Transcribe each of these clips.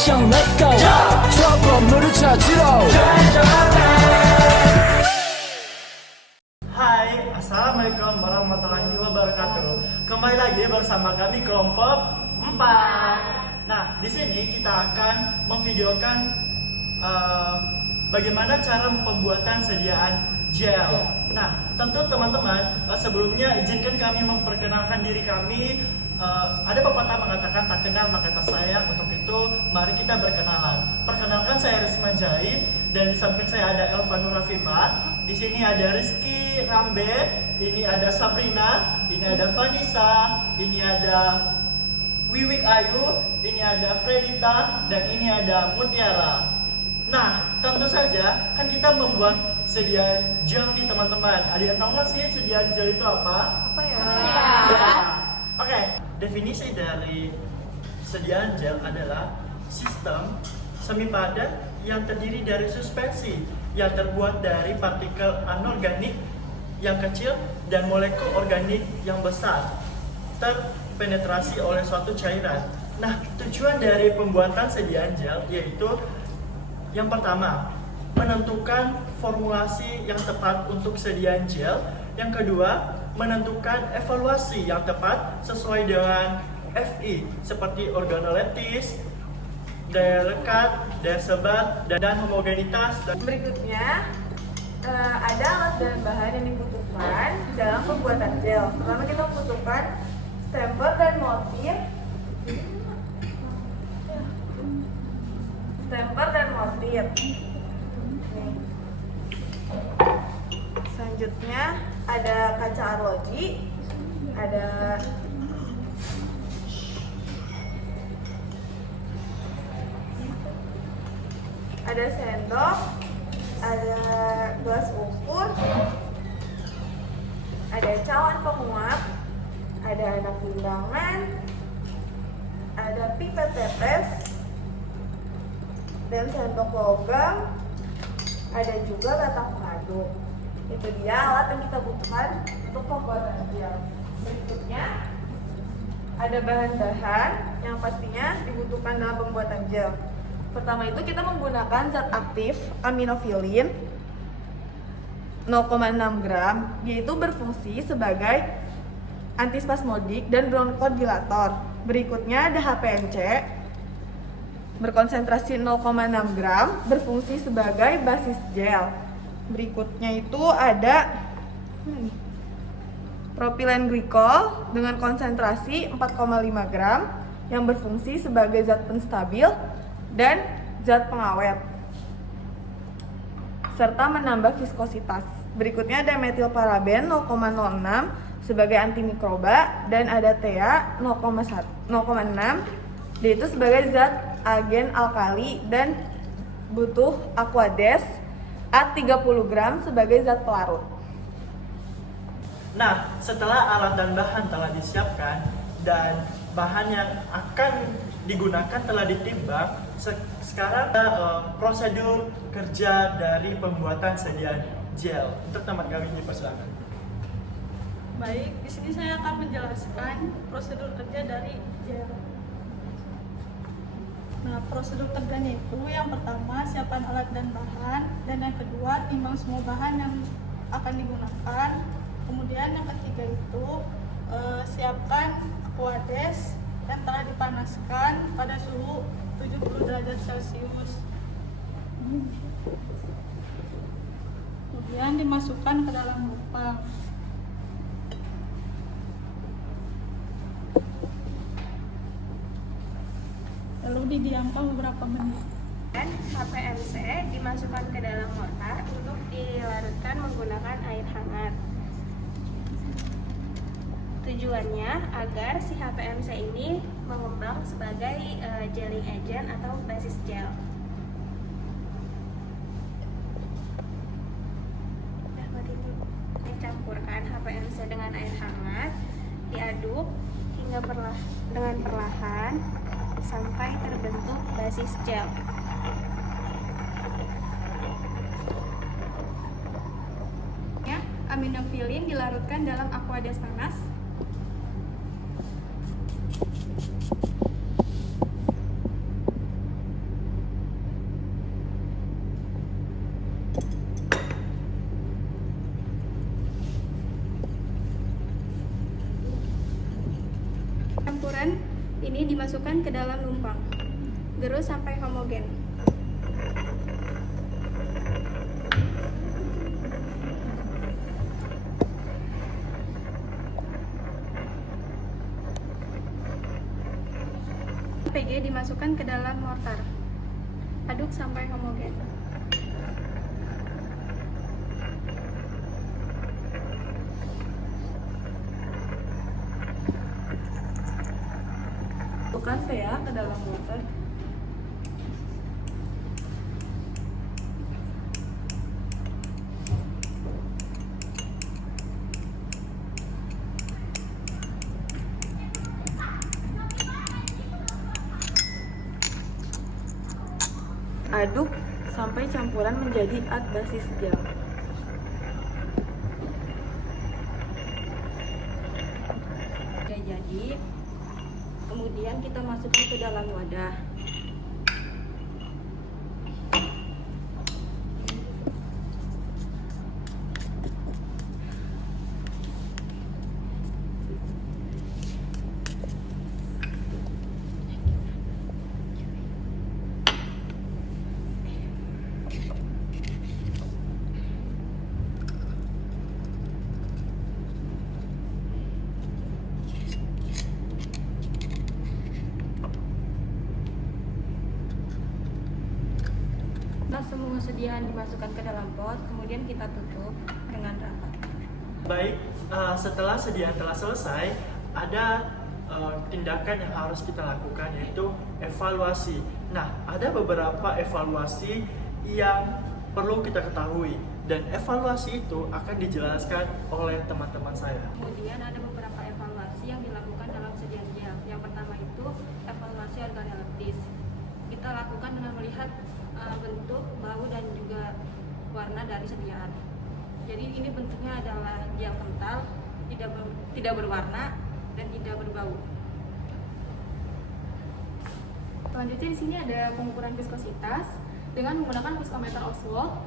액션 let's go 저 건물을 찾으러 Hai, Assalamualaikum warahmatullahi wabarakatuh. Kembali lagi bersama kami kelompok 4. Nah, di sini kita akan memvideokan bagaimana cara pembuatan sediaan gel. Nah, tentu teman-teman, sebelumnya izinkan kami memperkenalkan diri kami. Ada pepatah mengatakan tak kenal maka tak sayang. Untuk itu, mari kita berkenalan. Perkenalkan, saya Risman Jahid, dan di samping saya ada Elva Nur Rafifat. Di sini ada Rizky Rambe, ini ada Sabrina, ini ada Vanessa, ini ada Wiwik Ayu, ini ada Fredita, dan ini ada Mutiara. Nah, tentu saja kan kita membuat sediaan gel nih teman-teman. Ada yang tahu nggak sih sediaan gel itu apa? Apa ya? Oke, definisi dari sediaan gel adalah sistem semi padat yang terdiri dari suspensi yang terbuat dari partikel anorganik yang kecil dan molekul organik yang besar terpenetrasi oleh suatu cairan. Nah, tujuan dari pembuatan sediaan gel yaitu yang pertama, menentukan formulasi yang tepat untuk sediaan gel. Yang kedua, menentukan evaluasi yang tepat sesuai dengan FI seperti organoleptis, daya lekat, daya sebat, dan homogenitas. Berikutnya ada alat dan bahan yang dibutuhkan dalam pembuatan gel. Pertama kita membutuhkan stempler dan mortir. Selanjutnya ada kaca arloji, ada sendok, ada gelas ukur, ada cawan penguap, ada anak undangan, ada pipet tetes, dan sendok logam, ada juga batang pengaduk. Itu dia alat yang kita butuhkan untuk pembuatan gel. Berikutnya ada bahan-bahan yang pastinya dibutuhkan dalam pembuatan gel. Pertama itu kita menggunakan zat aktif aminofilin 0,6 gram, yaitu berfungsi sebagai antispasmodik dan bronkodilator. Berikutnya ada HPNC berkonsentrasi 0,6 gram, berfungsi sebagai basis gel. Berikutnya itu ada propilen glikol dengan konsentrasi 4,5 gram yang berfungsi sebagai zat penstabil dan zat pengawet serta menambah viskositas. Berikutnya ada metilparaben 0,06 sebagai antimikroba dan ada TEA 0,6 yaitu sebagai zat agen alkali dan butuh aquades A30 gram sebagai zat pelarut. Nah, setelah alat dan bahan telah disiapkan dan bahan yang akan digunakan telah ditimbang, sekarang prosedur kerja dari pembuatan sediaan gel. Untuk teman kami dipersilakan. Baik, di sini saya akan menjelaskan prosedur kerja dari gel. Nah, prosedur kerjanya itu yang pertama siapkan alat dan bahan, dan yang kedua timbang semua bahan yang akan digunakan. Kemudian yang ketiga itu siapkan aquades yang telah dipanaskan pada suhu 70 derajat Celcius. Kemudian dimasukkan ke dalam lubang. Lalu didiamkan beberapa menit. Dan HPMC dimasukkan ke dalam mortar untuk dilarutkan menggunakan air hangat. Tujuannya agar si HPMC ini mengembang sebagai gelling agent atau basis gel. Nah, dicampurkan HPMC dengan air hangat, diaduk hingga dengan perlahan sampai terbentuk basis gel. Aminofilin dilarutkan dalam aquades panas. bahan ini dimasukkan ke dalam lumpang. Gerus sampai homogen. PG dimasukkan ke dalam mortar. Aduk sampai homogen. Masukkan VA ke dalam mortar. Aduk sampai campuran menjadi at basis gel. Sudah jadi, kemudian kita masukkan ke dalam wadah. Semua sediaan dimasukkan ke dalam pot, kemudian kita tutup dengan rapat. Baik, setelah sediaan telah selesai, ada tindakan yang harus kita lakukan, yaitu evaluasi. Nah, ada beberapa evaluasi yang perlu kita ketahui, dan evaluasi itu akan dijelaskan oleh teman-teman saya. Kemudian ada beberapa evaluasi yang dilakukan dalam sediaan gel. Yang pertama itu evaluasi organoleptis. Kita lakukan dengan melihat bentuk, bau, dan juga warna dari sediaan. Jadi ini bentuknya adalah gel kental, tidak berwarna dan tidak berbau. Selanjutnya di sini ada pengukuran viskositas dengan menggunakan viskometer Oswald.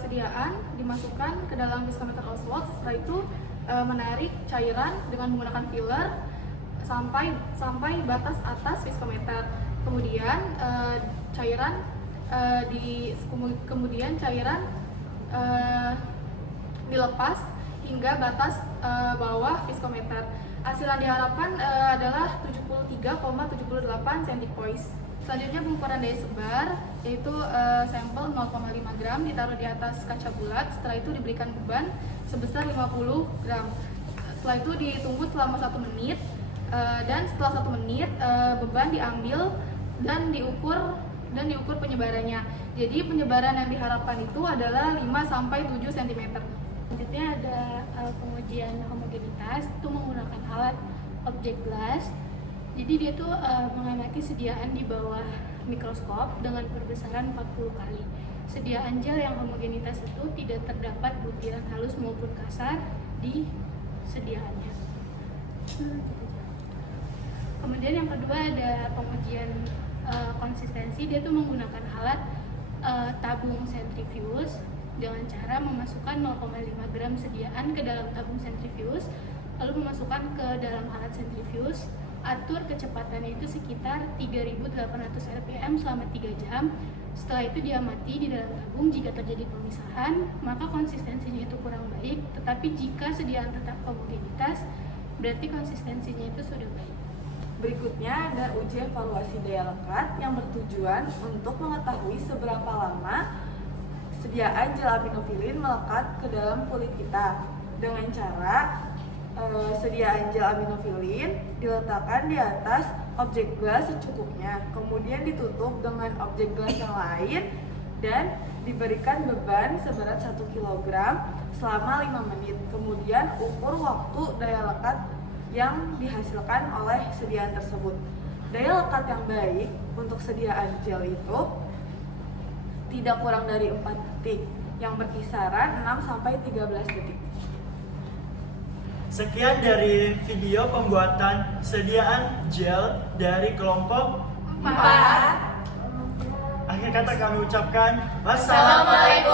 Sediaan dimasukkan ke dalam viskometer Oswald, setelah itu menarik cairan dengan menggunakan filler sampai batas atas viskometer. Kemudian cairan dilepas hingga batas bawah viskometer. Hasil yang diharapkan adalah 73,78 centipoise. Selanjutnya pengukuran daya sebar, yaitu sampel 0,5 gram ditaruh di atas kaca bulat. Setelah itu diberikan beban sebesar 50 gram. Setelah itu ditunggu selama 1 menit, dan setelah 1 menit beban diambil dan diukur penyebarannya. Jadi penyebaran yang diharapkan itu adalah 5-7 cm. Selanjutnya ada pengujian homogenitas, itu menggunakan alat objek glass. Jadi dia tuh mengamati sediaan di bawah mikroskop dengan perbesaran 40 kali. Sediaan gel yang homogenitas itu tidak terdapat butiran halus maupun kasar di sediaannya. Kemudian yang kedua ada pengujian konsistensi. Dia tuh menggunakan alat tabung sentrifuge dengan cara memasukkan 0,5 gram sediaan ke dalam tabung sentrifuge, lalu memasukkan ke dalam alat sentrifuge. Atur kecepatannya itu sekitar 3.800 rpm selama 3 jam. Setelah itu diamati di dalam tabung. Jika terjadi pemisahan, maka konsistensinya itu kurang baik, tetapi jika sediaan tetap homogenitas, berarti konsistensinya itu sudah baik. Berikutnya ada uji evaluasi daya lekat yang bertujuan untuk mengetahui seberapa lama sediaan gel aminofilin melekat ke dalam kulit kita. Dengan cara sediaan gel aminofilin diletakkan di atas objek gelas secukupnya, kemudian ditutup dengan objek gelas yang lain dan diberikan beban seberat 1 kg selama 5 menit. Kemudian ukur waktu daya lekat yang dihasilkan oleh sediaan tersebut. Daya lekat yang baik untuk sediaan gel itu tidak kurang dari 4 detik, yang berkisaran 6-13 detik. Sekian dari video pembuatan sediaan gel dari kelompok 4. Akhir kata kami ucapkan wassalamualaikum.